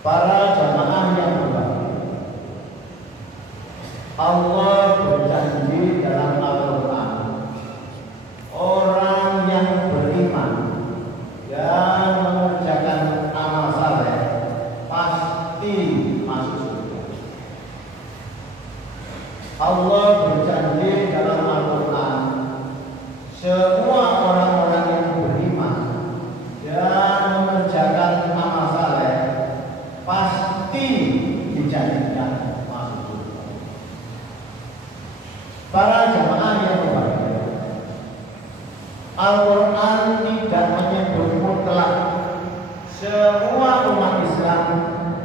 Para jamaah yang berbahagia, Allah berjanji dalam Al-Quran, orang yang beriman dan mengerjakan amal saleh pasti masuk surga. Allah berjanji dalam Al-Quran, semua orang-orang yang beriman dan mengerjakan amal saleh pasti dijanjikan masuk surga. Para jamaah yang berbahagia, Al-Quran tidak menyebut mutlak semua umat Islam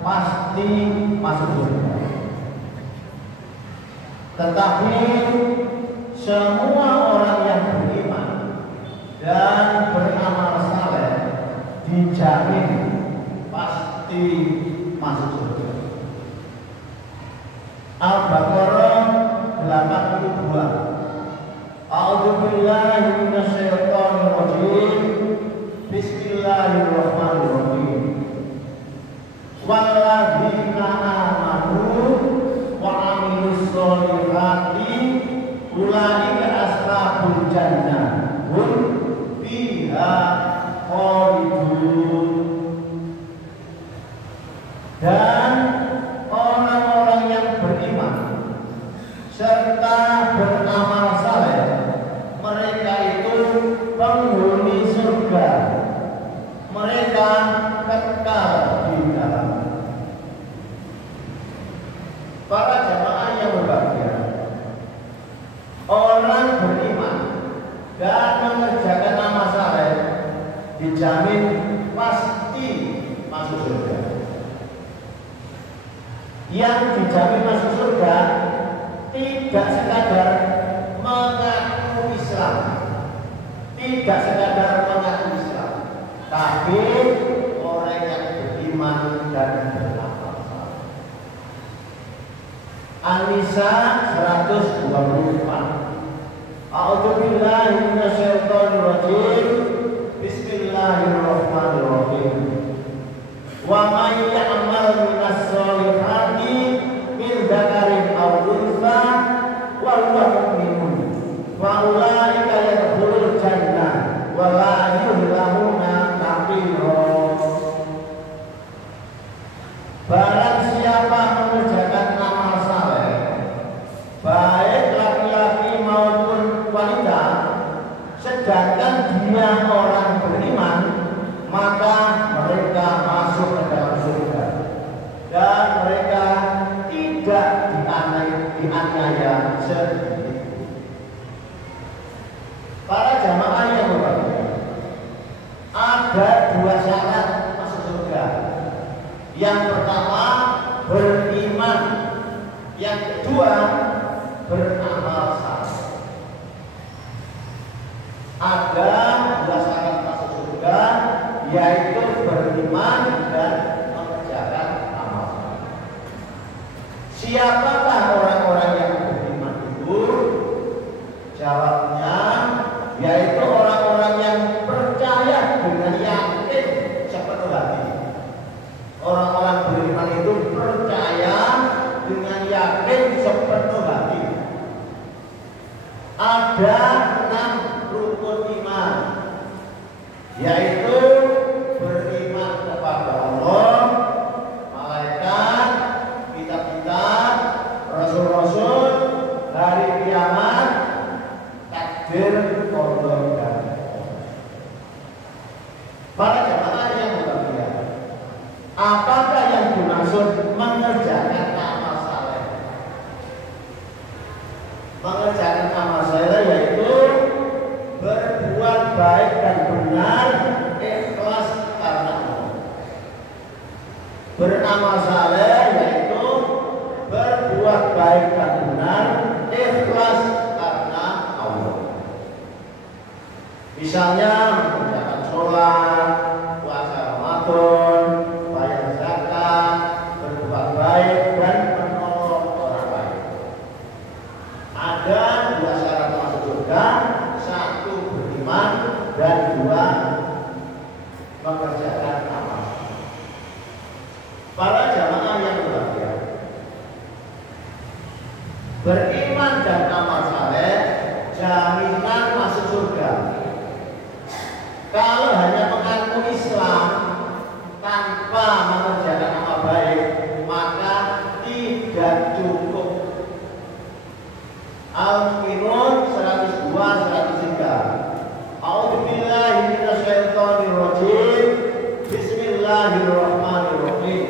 pasti masuk surga, tetapi semua orang yang beriman dan beramal saleh dijamin pasti masuk surga. Al-Baqarah 82. A'udzubillahi minasyaitonir rajim. Bismillahirrahmanirrahim. Walladzina amanu wa 'amilus sholihati ulaika ashabul jannah hum fiha khalidun. Dan orang-orang yang beriman serta beramal saleh, mereka itu penghuni surga, mereka kekal di dalam. Para jamaah yang berbahagia, orang beriman dan mengerjakan amal saleh dijamin pasti masuk surga. Yang dijamin masuk surga tidak sekadar mengaku Islam, tidak sekadar mengaku Islam, tapi orang yang beriman dan beramal saleh. An-Nisa 124. A'udzubillahi minasyaitonir rajim. Bismillahirrahmanirrahim. Wa may ya'mal minas sholihati min dzakarin aw untha wa huwa mu'minun fa ulaika yadkhulul jannah wa la yuzlamuna naqira. Barang siapa mengerjakan amal saleh, baik laki-laki maupun wanita, sedangkan dia orang beriman, maka mereka masuk ke dalam surga dan mereka tidak dianiaya sedikit. Para jamaah yang berbahagia, ada dua syarat masuk surga. Yang pertama beriman, yang kedua beramal saleh. Ada dua syarat masuk surga, yaitu beriman dan mengerjakan amal saleh. Siapakah orang-orang yang beriman itu? Jawabnya yaitu orang-orang yang percaya dengan yakin sepenuh hati. Orang-orang beriman itu percaya dengan yakin sepenuh hati. Ada 6 rukun iman, yaitu beriman kepada Allah, malaikat, kitab-kitab, rasul-rasul, hari kiamat, takdir, qada dan qadar. Para jamaah yang berbahagia, apakah yang dimaksud mengerjakan amal saleh? Mengerjakan amal saleh yaitu berbuat baik dan benar, ikhlas karena Allah. Beramal saleh yaitu berbuat baik dan benar, ikhlas karena Allah. Misalnya mengerjakan sholat, puasa Ramadan, bayar zakat, berbuat baik dan menolong orang lain. Ada dua syarat masuk surga, satu beriman dan dua Kalau hanya mengaku Islam tanpa mengerjakan amal baik, maka tidak cukup. Al-Mu'minun 102 103. A'udzubillahi minasyaitonir rajim. Bismillahirrahmanirrahim.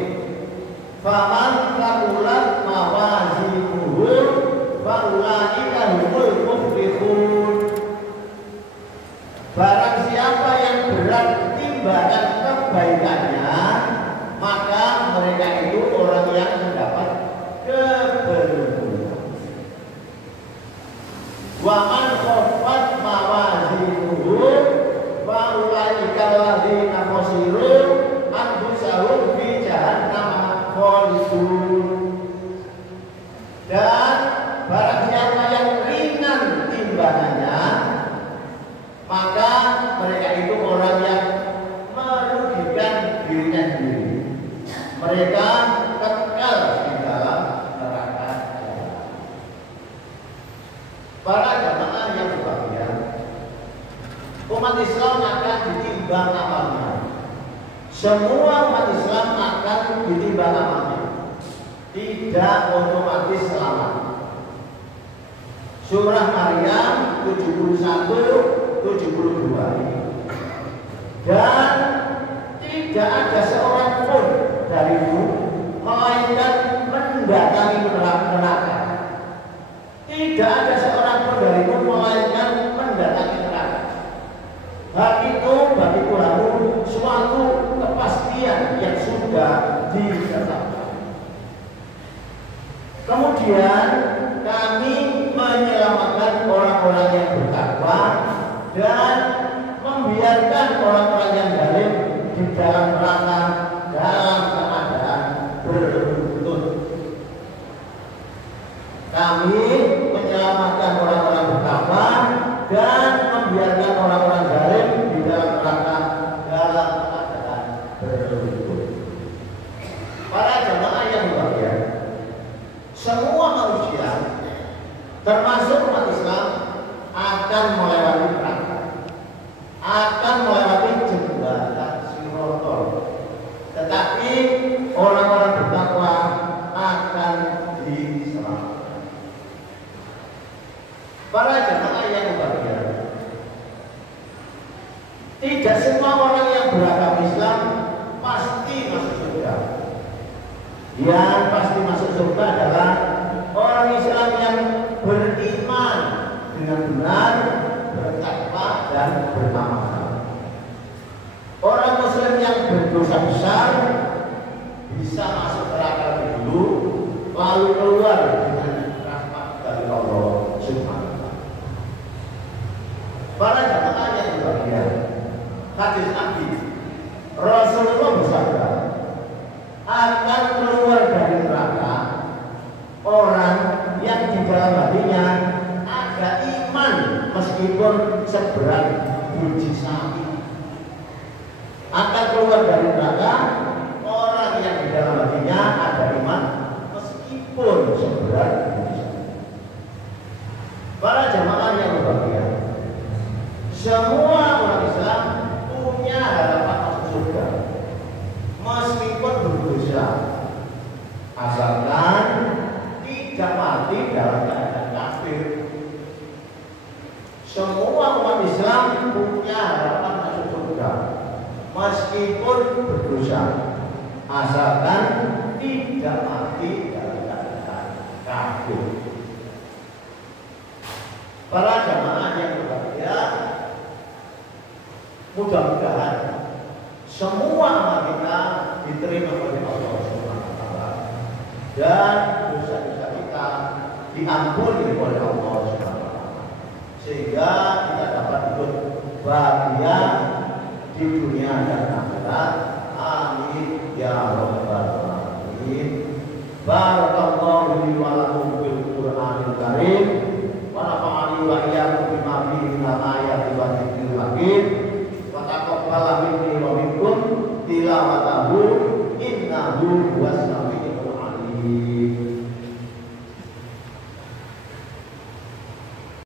Faman taqulat mawazinuhu fa ulaika humul muflihun. Barang siapa yang berat timbangan kebaikannya, maka mereka itu orang yang mendapat keberuntungan. Wa man khaffat mawazinuhu fa ulaika alladzina khasiru anfusahum fi jahannam khalidun. Dan barang siapa yang ringan timbangannya, maka mereka itu orang yang merugikan dirinya sendiri. Mereka kekal di dalam neraka. Para jamaah yang berbahagia, umat Islam akan ditimbang amalnya. Semua umat Islam akan ditimbang amalnya, tidak otomatis selamat. Surah Maryam 71-72 ini. Dan tidak ada seorang pun darimu melainkan mendatangi neraka. Tidak ada seorang pun darimu melainkan mendatangi neraka. Hal itu bagi Tuhanmu suatu kepastian yang sudah ditetapkan. Kemudian kami menyelamatkan orang-orang yang bertakwa dan membiarkan orang-orang yang zalim di dalam neraka dalam keadaan beruntun. Kami menyelamatkan orang-orang bertakwa dan membiarkan orang-orang zalim di dalam neraka dalam keadaan beruntun. Para jamaah yang berbahagia, semua manusia termasuk umat Islam akan melewati neraka, akan melewati jembatan Sirotol. Tetapi orang-orang bertakwa akan diselamatkan. Para jamaah yang berbahagia, tidak semua orang yang beragama Islam pasti masuk surga. Yang pasti masuk surga adalah orang Islam yang beriman dengan benar, bertakwa dan beramal. Orang Muslim yang berdosa besar bisa masuk neraka dulu, lalu keluar dengan rahmat dari Allah Subhanahu wa Ta'ala. Para jamaah yang berbahagia, hadis Nabi Rasulullah bersabda, akan keluar dari neraka orang yang di dalam hatinya ada iman meskipun seberat biji sawi. Akan keluar dari neraka orang yang di dalam hatinya ada iman meskipun seberat biji sawi. Para jamaah yang berbahagia, semua orang Islam punya harapan masuk surga meskipun berdosa, asalkan tidak mati dalam keadaan kafir. Semua umat Islam punya harapan masuk surga meskipun berdosa, asalkan tidak mati dalam keadaan kafir. Para jamaah yang berbahagia, mudah-mudahan semua amal kita diterima oleh Allah Subhanahu wa Ta'ala dan dosa-dosa kita diampuni oleh Allah Subhanahu wa Ta'ala, sehingga kita dapat hidup bahagia di dunia dan akhirat. Amin ya rabbal alamin. Barakallahu li wa lakum bil Qur'anil karim wa nafa'ani wa iyyakum bima fihi min ayati wa dzikril hakim. Taqabbal minni wa minkum tilawatahu innahu huwas samiul alim.